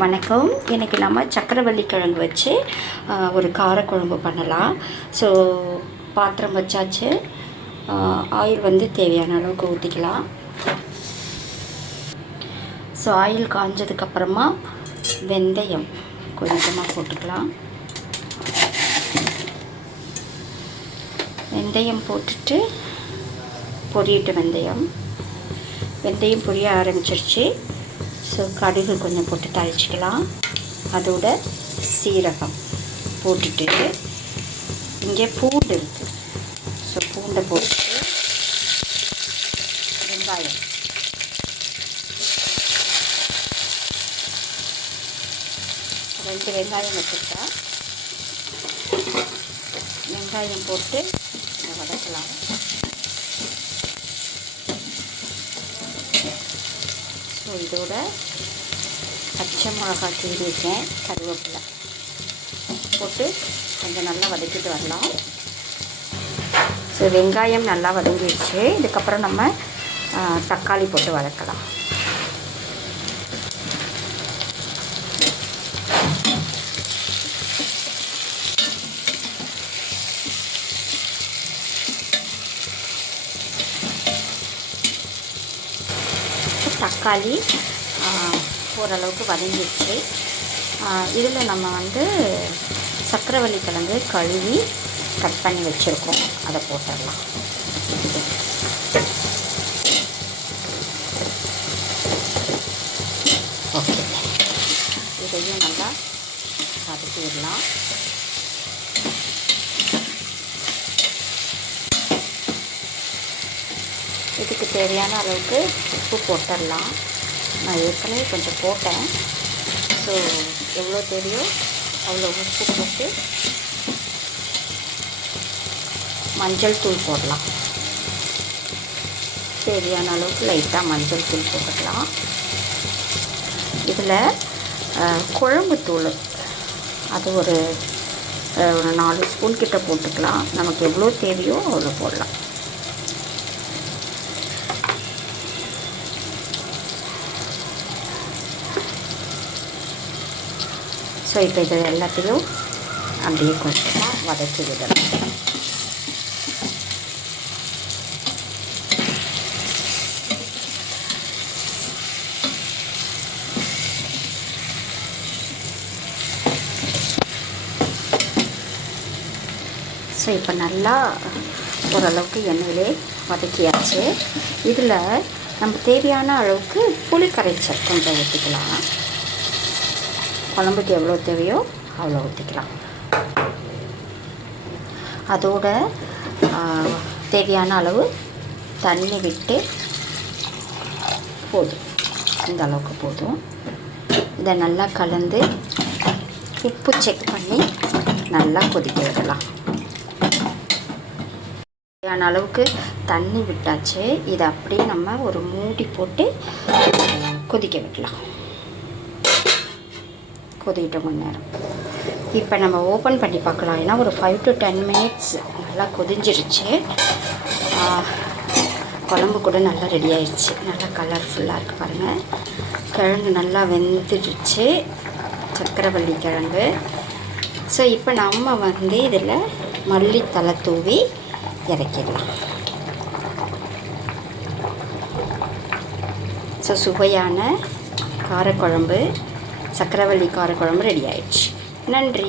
வணக்கம். இன்றைக்கி நம்ம சக்கரவள்ளி கிழங்கு வச்சு ஒரு காரக்குழம்பு பண்ணலாம். ஸோ பாத்திரம் வச்சாச்சு. ஆயில் வந்து தேவையான அளவுக்கு ஊற்றிக்கலாம். ஸோ ஆயில் காஞ்சதுக்கப்புறமா வெந்தயம் கொஞ்சமாக போட்டுக்கலாம். வெந்தயம் போட்டுட்டு பொரியட்டு வெந்தயம் பொரிய ஆரம்பிச்சிருச்சு. ஸோ கடுகு கொஞ்சம் போட்டு தாளிச்சிக்கலாம். அதோட சீரகம் போட்டுட்டு இங்கே பூண்டு இருக்குது. ஸோ பூண்டை போட்டுட்டு வெங்காயம் வெங்காயம் வச்சுருக்கா. வெங்காயம் போட்டு இதை வதக்கலாம். ஸோ இதோட பச்சை மிளகாய் கீறியிருக்கேன், கருவேப்பிலை போட்டு கொஞ்சம் நல்லா வதக்கிட்டு வரலாம். ஸோ வெங்காயம் நல்லா வதங்கிடுச்சு. இதுக்கப்புறம் நம்ம தக்காளி போட்டு வதக்கலாம். தக்காளி ஓரளவுக்கு வதங்கிடுச்சு. இதில் நம்ம வந்து சக்கரவள்ளி கிழங்கு கழுவி கட் பண்ணி வச்சுருக்கோம், அதை போட்டுடலாம். ஓகே, இதையும் நல்லா வதக்கிடலாம். இதுக்கு தேவையான அளவுக்கு உப்பு போட்டுடலாம். நான் ஏற்கனவே கொஞ்சம் போட்டேன். ஸோ எவ்வளோ தேவையோ அவ்வளோ உப்பு போட்டு மஞ்சள் தூள் போடலாம். தேவையான அளவுக்கு லைட்டாக மஞ்சள் தூள் போட்டுக்கலாம். இதில் குழம்பு தூள் அது ஒரு 4 ஸ்பூன் கிட்ட போட்டுக்கலாம். நமக்கு எவ்வளோ தேவையோ அவ்வளோ போடலாம். ஸோ இப்போ இது எல்லாத்தையும் அப்படியே கொஞ்சமாக வதக்கி விடலாம். ஸோ இப்போ நல்லா ஓரளவுக்கு எண்ணெயிலே வதக்கியாச்சு. இதில் நம்ம தேவையான அளவுக்கு புளி கரைச்சல் கொஞ்சம் ஊற்றிக்கலாம். குழம்புக்கு எவ்வளோ தேவையோ அவ்வளோ ஊற்றிக்கலாம். அதோட தேவையான அளவு தண்ணி விட்டு போதும், இந்த அளவுக்கு போதும். இதை நல்லா கலந்து உப்பு செக் பண்ணி நல்லா கொதிக்க விடலாம். தேவையான அளவுக்கு தண்ணி விட்டாச்சு. இதை அப்படியே நம்ம ஒரு மூடி போட்டு கொதிக்க விடலாம். கொதிக்கிட்டோம் கொஞ்ச நேரம். இப்போ நம்ம ஓப்பன் பண்ணி பார்க்கலாம். ஏன்னா ஒரு 5 to 10 minutes நல்லா கொதிஞ்சிருச்சு. குழம்பு கூட நல்லா ரெடி ஆயிடுச்சு. நல்லா கலர்ஃபுல்லாக இருக்குது பாருங்கள். கிழங்கு நல்லா வெந்துடுச்சு, சக்கரவள்ளி கிழங்கு. ஸோ இப்போ நம்ம வந்து இதில் மல்லித்தலை தூவி இறக்கிடலாம். ஸோ சுவையான காரக்குழம்பு, சக்கரவள்ளி காரக்குழம்பு ரெடி ஆயிடுச்சு. நன்றி.